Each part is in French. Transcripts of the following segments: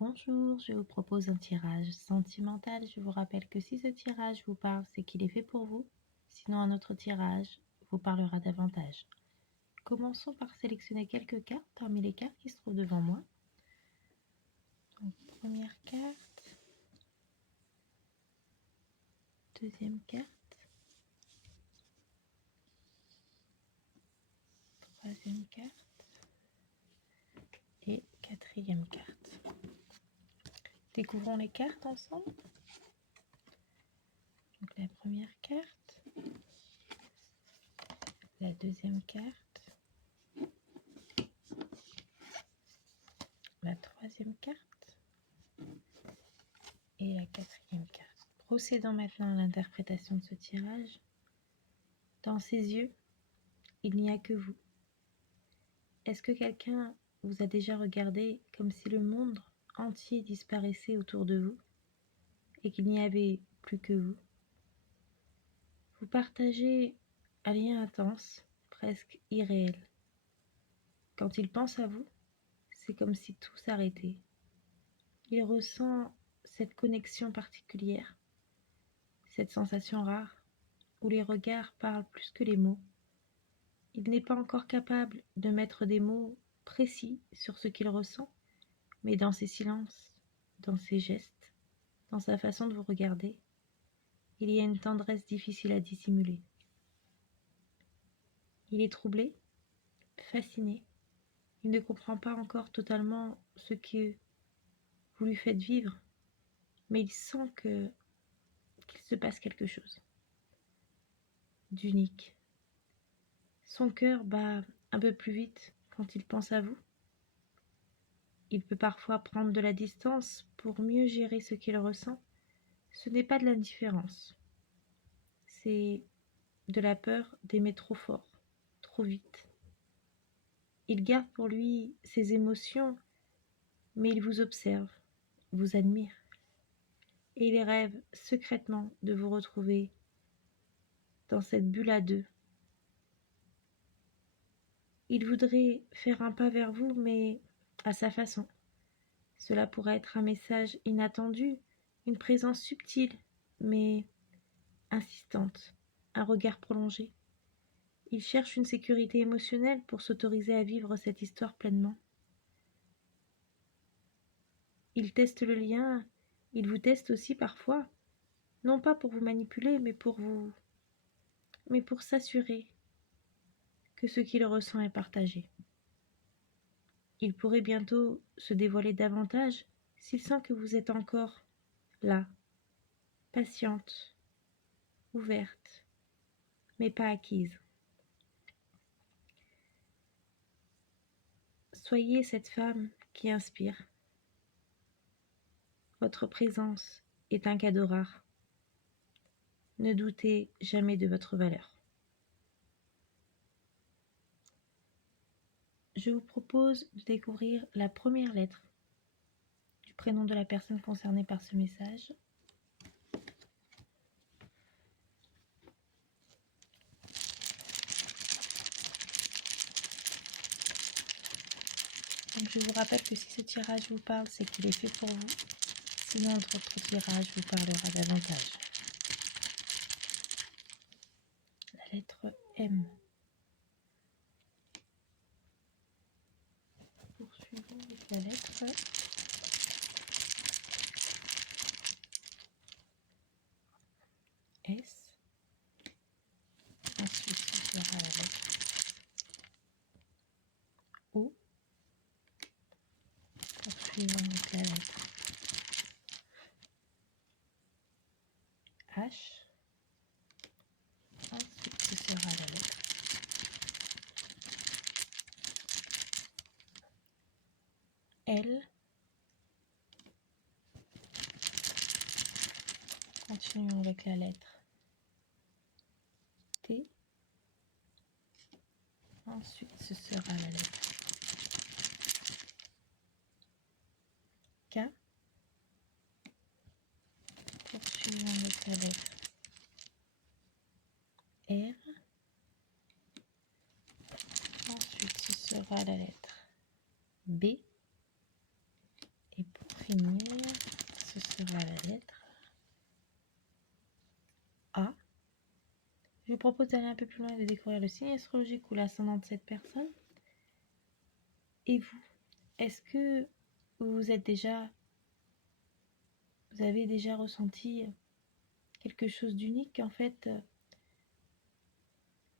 Bonjour, je vous propose un tirage sentimental. Je vous rappelle que si ce tirage vous parle, c'est qu'il est fait pour vous. Sinon, un autre tirage vous parlera davantage. Commençons par sélectionner quelques cartes parmi les cartes qui se trouvent devant moi. Donc, première carte, deuxième carte, troisième carte et quatrième carte. Découvrons les cartes ensemble. Donc la première carte, la deuxième carte, la troisième carte et la quatrième carte. Procédons maintenant à l'interprétation de ce tirage. Dans ses yeux, il n'y a que vous. Est-ce que quelqu'un vous a déjà regardé comme si le monde entier disparaissait autour de vous et qu'il n'y avait plus que vous? Vous partagez un lien intense, presque irréel. Quand il pense à vous, c'est comme si tout s'arrêtait. Il ressent cette connexion particulière, cette sensation rare où les regards parlent plus que les mots. Il n'est pas encore capable de mettre des mots précis sur ce qu'il ressent, mais dans ses silences, dans ses gestes, dans sa façon de vous regarder, il y a une tendresse difficile à dissimuler. Il est troublé, fasciné. Il ne comprend pas encore totalement ce que vous lui faites vivre, mais il sent qu'il se passe quelque chose d'unique. Son cœur bat un peu plus vite quand il pense à vous. Il peut parfois prendre de la distance pour mieux gérer ce qu'il ressent. Ce n'est pas de l'indifférence, c'est de la peur d'aimer trop fort, trop vite. Il garde pour lui ses émotions, mais il vous observe, vous admire, et il rêve secrètement de vous retrouver dans cette bulle à deux. Il voudrait faire un pas vers vous, mais à sa façon. Cela pourrait être un message inattendu, une présence subtile, mais insistante, un regard prolongé. Il cherche une sécurité émotionnelle pour s'autoriser à vivre cette histoire pleinement. Il teste le lien, il vous teste aussi parfois, non pas pour vous manipuler, mais pour s'assurer que ce qu'il ressent est partagé. Il pourrait bientôt se dévoiler davantage s'il sent que vous êtes encore là, patiente, ouverte, mais pas acquise. Soyez cette femme qui inspire. Votre présence est un cadeau rare. Ne doutez jamais de votre valeur. Je vous propose de découvrir la première lettre du prénom de la personne concernée par ce message. Donc je vous rappelle que si ce tirage vous parle, c'est qu'il est fait pour vous. Sinon, notre tirage vous parlera davantage. La lettre M. Poursuivons avec la lettre S. Ensuite, ce sera la lettre O. Poursuivons avec la lettre H. Ensuite, ce sera la lettre L. Continuons avec la lettre T. Ensuite, ce sera la lettre K. Poursuivons avec la lettre R. Ensuite, ce sera la lettre B. Et pour finir, ce sera la lettre A. Je vous propose d'aller un peu plus loin et de découvrir le signe astrologique ou l'ascendant de cette personne. Et vous, est-ce que vous avez déjà ressenti quelque chose d'unique en fait?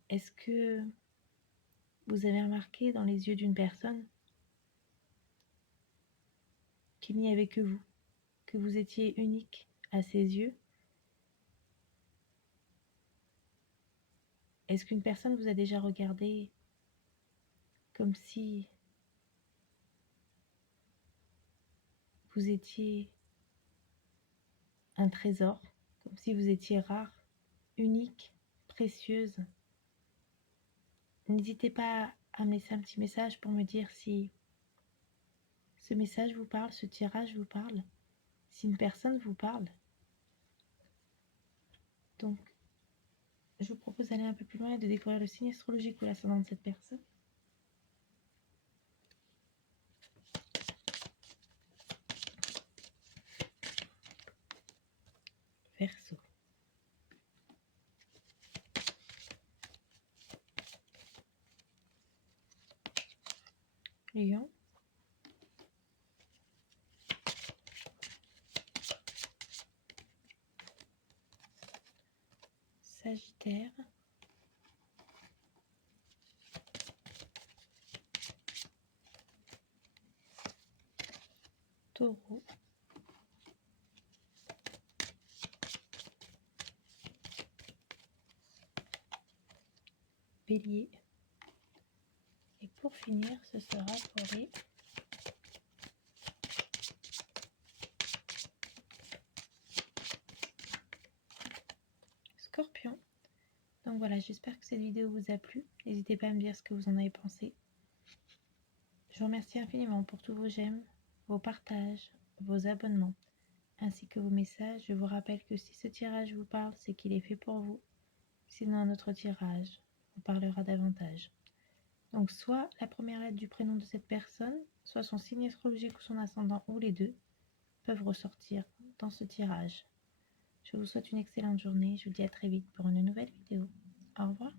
Est-ce que vous avez remarqué dans les yeux d'une personne qu'il n'y avait que vous, que vous étiez unique à ses yeux? Est-ce qu'une personne vous a déjà regardé comme si vous étiez un trésor, comme si vous étiez rare, unique, précieuse? N'hésitez pas à me laisser un petit message pour me dire si ce message vous parle, ce tirage vous parle, si une personne vous parle. Donc, je vous propose d'aller un peu plus loin et de découvrir le signe astrologique ou l'ascendant de cette personne. Verseau. Lion. Sagittaire. Taureau. Bélier. Et pour finir, ce sera pour les Scorpions. Donc voilà, j'espère que cette vidéo vous a plu. N'hésitez pas à me dire ce que vous en avez pensé. Je vous remercie infiniment pour tous vos j'aime, vos partages, vos abonnements, ainsi que vos messages. Je vous rappelle que si ce tirage vous parle, c'est qu'il est fait pour vous. Sinon, un autre tirage vous parlera davantage. Donc soit la première lettre du prénom de cette personne, soit son signe astrologique ou son ascendant, ou les deux, peuvent ressortir dans ce tirage. Je vous souhaite une excellente journée. Je vous dis à très vite pour une nouvelle vidéo. Au revoir.